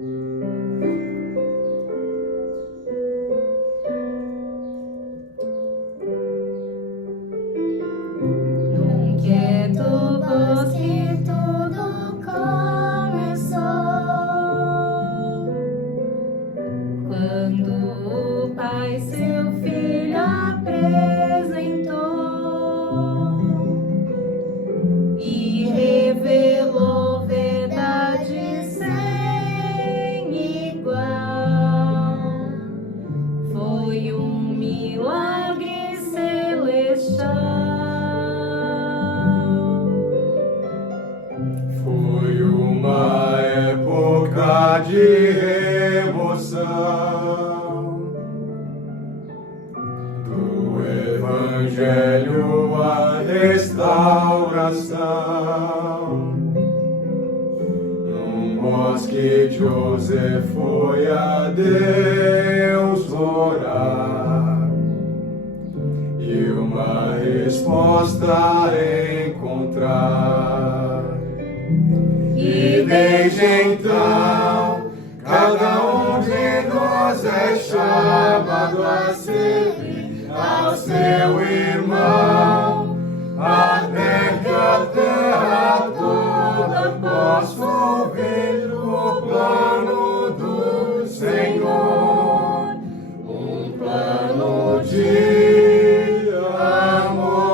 Num quieto bosque tudo começou, quando o Pai seu Filho apresentou e revelou verdade sem igual. Foi um milagre celestial. Foi uma época de emoção do Evangelho à restauração. Num bosque José foi a Deus orar e uma resposta encontrar. E desde então, cada um de nós é chamado a servir ao seu irmão, até que a terra toda possa ouvir o plano do Senhor, um plano de amor.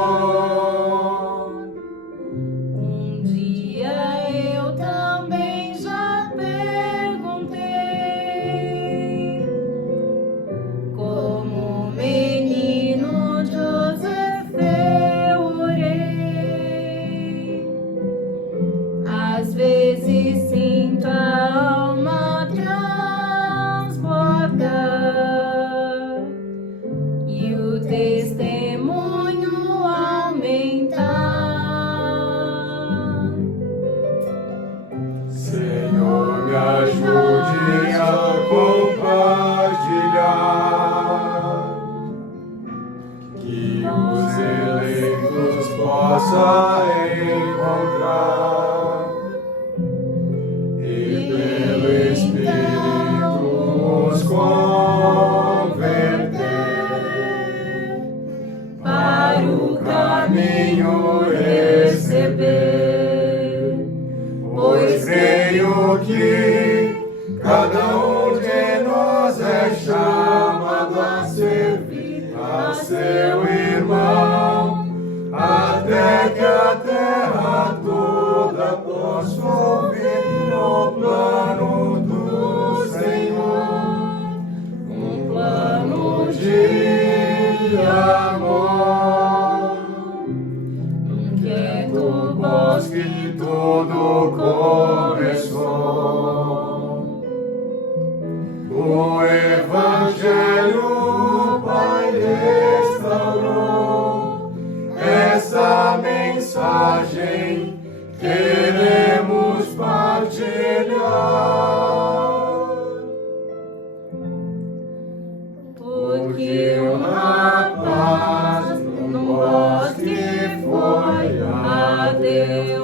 Um dia eu também já perguntei, como menino José eu orei. Às vezes sinto a alma transbordar e o testemunho aumentar. Senhor, me ajude a compartilhar, que os eleitos possam encontrar e pelo Espírito os converter, Para o caminho receber, pois creio que cada um de nós é chamado a servir a seu irmão, até que a terra toda possa ouvir o plano do Senhor, um plano de amor. num quieto Bosque tudo começou, o Evangelho o Pai restaurou. Essa mensagem queremos partilhar, porque um rapaz num bosque foi a Deus